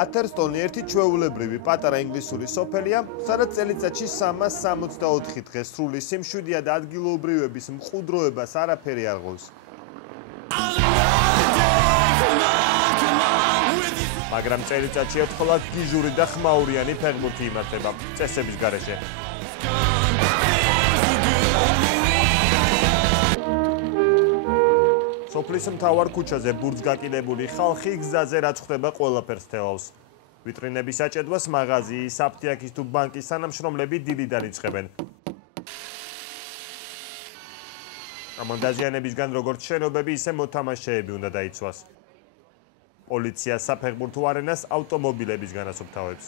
ათერსტონი ერთი ჩვეულებრივი პატარა ინგლისური სოფელია, სადაც წელიწადში 364 დღე სრული სიმშვიდეა და ადგილობრივების მყუდროებას არაფერი არ ღოს. მაგრამ წელიწადში ერთხელაც გიჟური და ხმაურიანი ფეხბურთი იმართება წესების გარეშე. სოფლის მთავარ ქუჩაზე ბურთს გაკიდებული ხალხი გზაზე რაც ხდება ყველაფერს თელავს. ვიტრინების აჭედვას მაღაზიის, აფთიაქის თუ ბანკის თანამშრომლები დილიდან იწყებენ. ამან დაზიანებისგან როგორც შენობები, ისე მოთამაშეები უნდა დაიცვას. პოლიცია საფეხბურთო არენას ავტომობილების განასუფთავებს.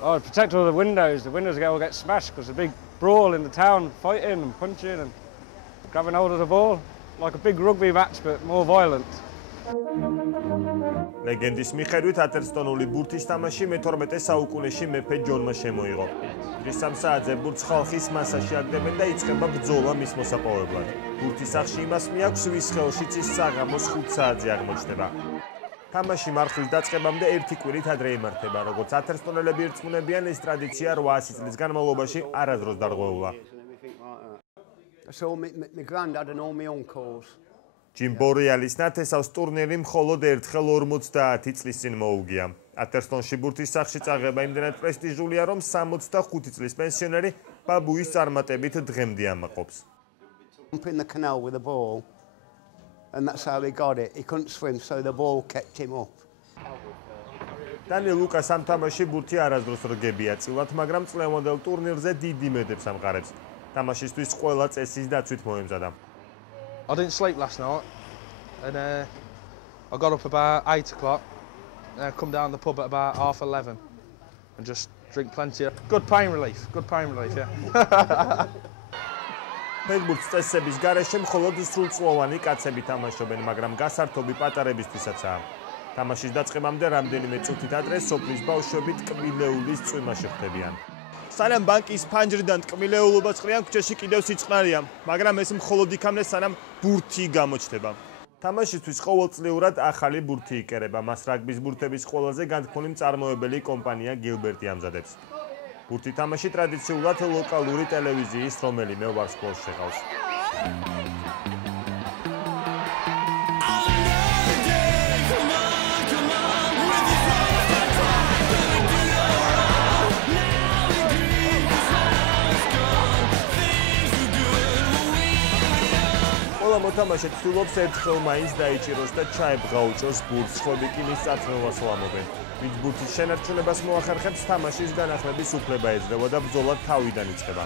Oh, protect all the windows. The windows all get smashed because there's a big brawl in the town, fighting and punching and grabbing hold of the ball. Like a big rugby match, but more violent. ლეგენდის მიხედვით ათერსტონული ბურთის თამაში მე-12 საუკუნეში მეფე ჯონმა შემოიღო. დღის 3 საათზე ბურთს ხალხის მასაში აგდებენ და იწყება ბრძოლა მის მოსაპოვებლად. ბურთის სახში იმას მიაქვს, ვის ხელშიც ის საღამოს 5 საათზე აღმოჩნდება. თამაში მარხვის დაწყებამდე 1 კვირით ადრე იმართება, როგორც ათერსტონელები ირწმუნებიან, ეს ტრადიცია 800 წლის განმავლობაში არასდროს დარღვეულა. So my granddad and all my uncles. ჯიმ ბორიალის ნათესავს ტურნირი მხოლოდ ერთხელ 50 წლის წინ მოუგია. ათერსტონში ბურთის სახში წაღება იმდენად პრესტიჟულია, რომ 65 წლის პენსიონერი ბაბუის წარმატებით დღემდე ამაყობს. In the canal with a ball, and that's how he got it. He couldn't swim, so the ball kept him up. დანი ლუკას ამ თამაში ბურთი არასდროს რგებია წილად, მაგრამ წლევანდელ ტურნირზე დიდი მედებს ამყარებს. თამაშისთვის ყველა წესის დაცვით მოემზადა. I didn't sleep last night, and I got up about 8 o'clock, and I come down the pub at about 11:30, and just drink plenty of good pain relief, yeah. ფეხბურთს წესების გარეშე მხოლოდ სრულწლოვანი კაცები თამაშობენ, მაგრამ გასართობი პატარებისთვისაც. თამაშის დაწყებამდე რამდენიმე წუთით ადრე სოფლის ბავშვები ტკბილეულის წვიმაში ხდებიან. სანამ ბანკის ფანჯრიდან ტკბილეულობას ყრიან, ქუჩაში კიდევ სიწყნარია, მაგრამ ეს მხოლოდ იქამდე სანამ ბურთი გამოჩნდება. თამაშისთვის ყოველწლიურად ახალი ბურთი იკერება, მას რაგბის ბურთების ყველაზე განთქმული მწარმოებელი კომპანია გილბერტი ამზადებს. ბურთი თამაში ტრადიციულად ლოკალური ტელევიზიის რომელიმე ვარსკვლავს შეყავს. მოთამაშე ცდილობს ერთხელ მაინც დაიჭიროს და ჩაებღაუჭოს ბურთს, ხოები კი მის წარწმევას ლამობენ. ვინც ბურთის შენარჩუნებას მოახერხებს, თამაშის განახლების უფლება ეძლევა და ბრძოლა თავიდან იწყება.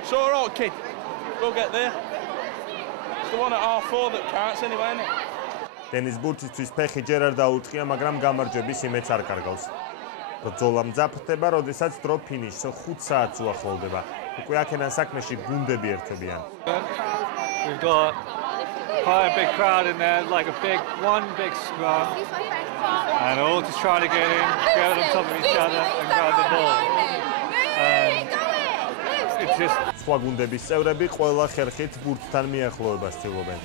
It's all right, kid. We'll get there. It's the one at R4 that counts anyway, isn't it? ტენის ბურთისთვის ფეხი ჯერ არ დაუწყია, მაგრამ გამარჯვების იმედს არ კარგავს. ბრძოლა მძაფრდება, როდესაც დრო ფინიშს 5 საათს უახლოვდება. უკვე აქედან საქმეში გუნდები ერთებიან. We've got quite a big crowd in there, like a one big scrum, and all just trying to get in, get on top of each other and grab the ball. It's just სხვა გუნდების წევრები ყველა ხერხით ბურთთან მიახლოებას ცდილობენ.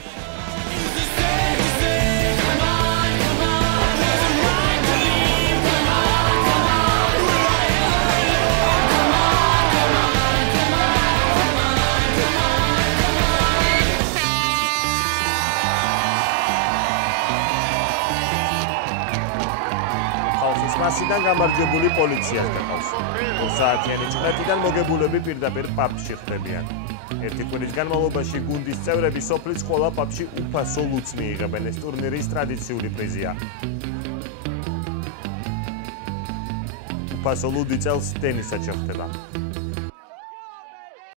ხალხის მასიდან გამარჯვებული პოლიციას გახავს. 2 საათიანი ჭრეტიდან მოგებულები პირდაპირ პაბში ხდებიან. 1 კვირის განმავლობაში გუნდის წევრები სოფლის ყველა პაბში უფასო ლუცს მიიღებენ. ეს ტურნირის ტრადიციული პრიზია. უფასო ლუდი წელს ტენისაც შეხვდება.